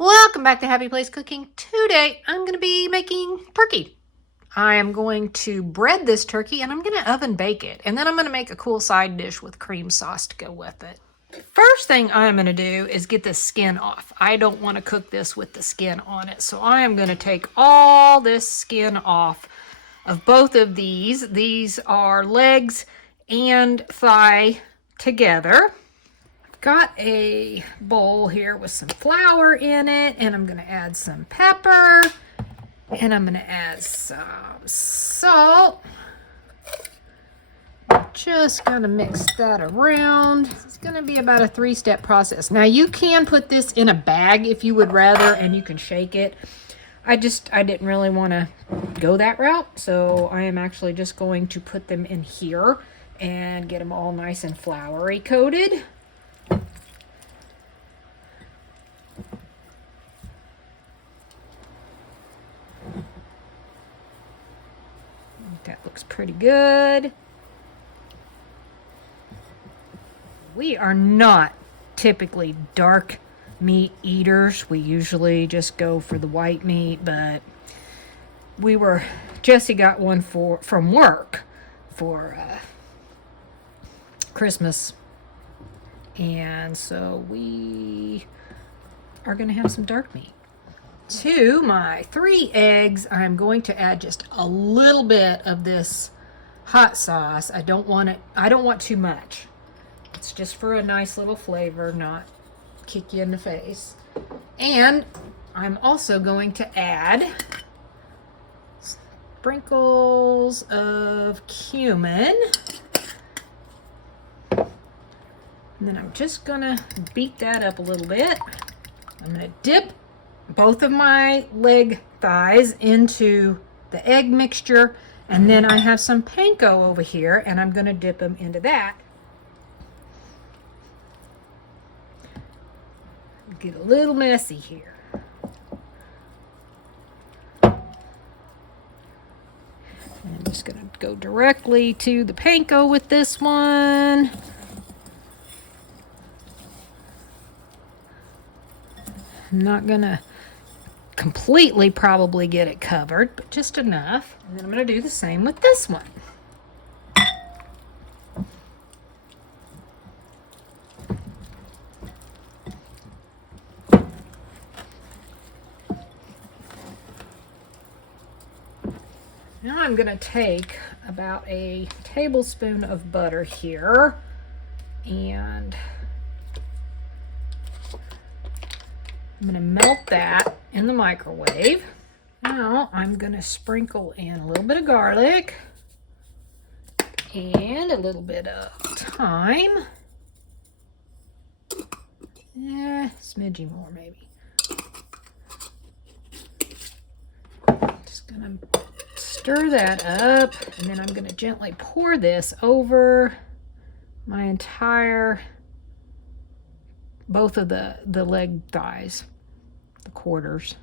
Welcome back to Happy Place Cooking. Today I'm going to be making turkey. I am going to bread this turkey and I'm going to oven bake it. And then I'm going to make a cool side dish with cream sauce to go with it. First thing I'm going to do is get the skin off. I don't want to cook this with the skin on it. So I am going to take all this skin off of both of these. These are legs and thigh together. Got a bowl here with some flour in it, and I'm going to add some pepper, and I'm going to add some salt. Just going to mix that around. It's going to be about a 3-step process. Now you can put this in a bag if you would rather, and you can shake it. I didn't really want to go that route, so I am actually just going to put them in here and get them all nice and floury coated. That looks pretty good. We are not typically dark meat eaters. We usually just go for the white meat, but Jesse got one from work for Christmas. And so we are going to have some dark meat. To my 3 eggs, I'm going to add just a little bit of this hot sauce. I don't want too much. It's just for a nice little flavor, not kick you in the face. And I'm also going to add sprinkles of cumin. And then I'm just gonna beat that up a little bit. I'm gonna dip both of my leg thighs into the egg mixture, and then I have some panko over here, and I'm going to dip them into that. Get a little messy here. And I'm just going to go directly to the panko with this one. I'm not going to completely probably get it covered, but just enough. And then I'm going to do the same with this one. Now I'm going to take about a tablespoon of butter here, and I'm going to melt that in the microwave. Now I'm going to sprinkle in a little bit of garlic and a little bit of thyme. Smidgy more maybe. Just going to stir that up, and then I'm going to gently pour this over my entire, both of the leg thighs, the quarters.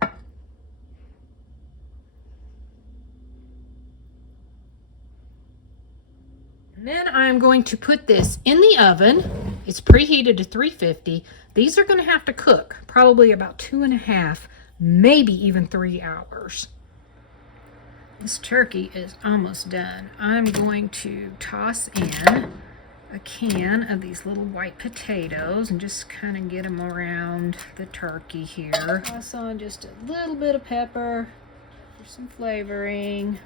And then I'm going to put this in the oven. It's preheated to 350. These are going to have to cook probably about 2.5, maybe even 3 hours. This turkey is almost done. I'm going to toss in a can of these little white potatoes and just kind of get them around the turkey here. Toss on just a little bit of pepper for some flavoring.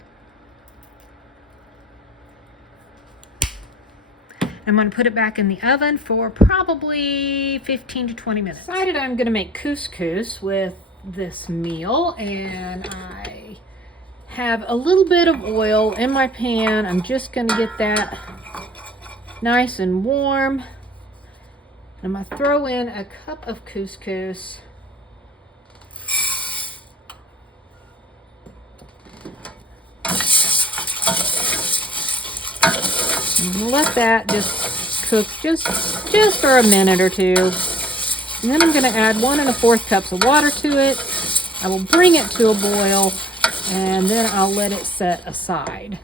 I'm going to put it back in the oven for probably 15 to 20 minutes. Decided I'm going to make couscous with this meal, and I have a little bit of oil in my pan. I'm just going to get that nice and warm. I'm going to throw in a cup of couscous. And let that just cook just for a minute or two. And then I'm going to add 1 1/4 cups of water to it. I will bring it to a boil, and then I'll let it set aside.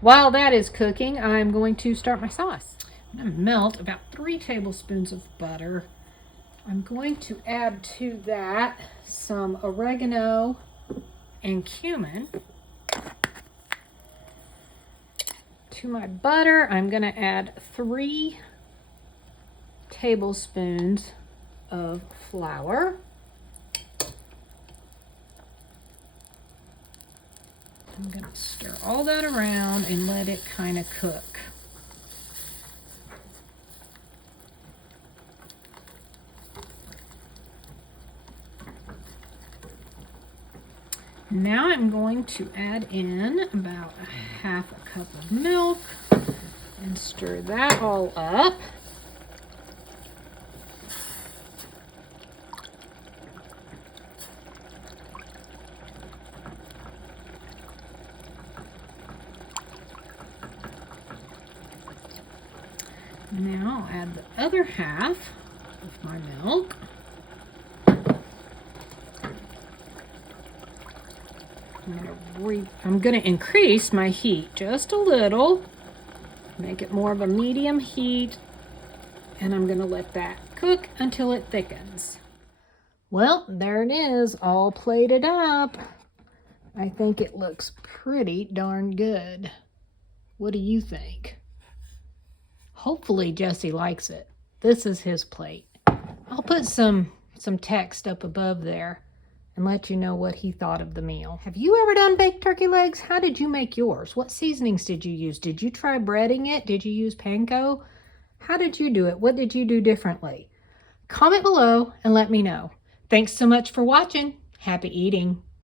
While that is cooking, I'm going to start my sauce. I'm going to melt about 3 tablespoons of butter I'm going to add to that some oregano and cumin. To my butter, I'm going to add 3 tablespoons of flour. I'm going to stir all that around and let it kind of cook. Now I'm going to add in about a 1/2 cup of milk and stir that all up. Now I'll add the other half of my milk. I'm going to increase my heat just a little, make it more of a medium heat, and I'm going to let that cook until it thickens. Well, there it is, all plated up. I think it looks pretty darn good. What do you think? Hopefully Jesse likes it. This is his plate. I'll put some text up above there and let you know what he thought of the meal. Have you ever done baked turkey legs? How did you make yours? What seasonings did you use? Did you try breading it? Did you use panko? How did you do it? What did you do differently? Comment below and let me know. Thanks so much for watching. Happy eating.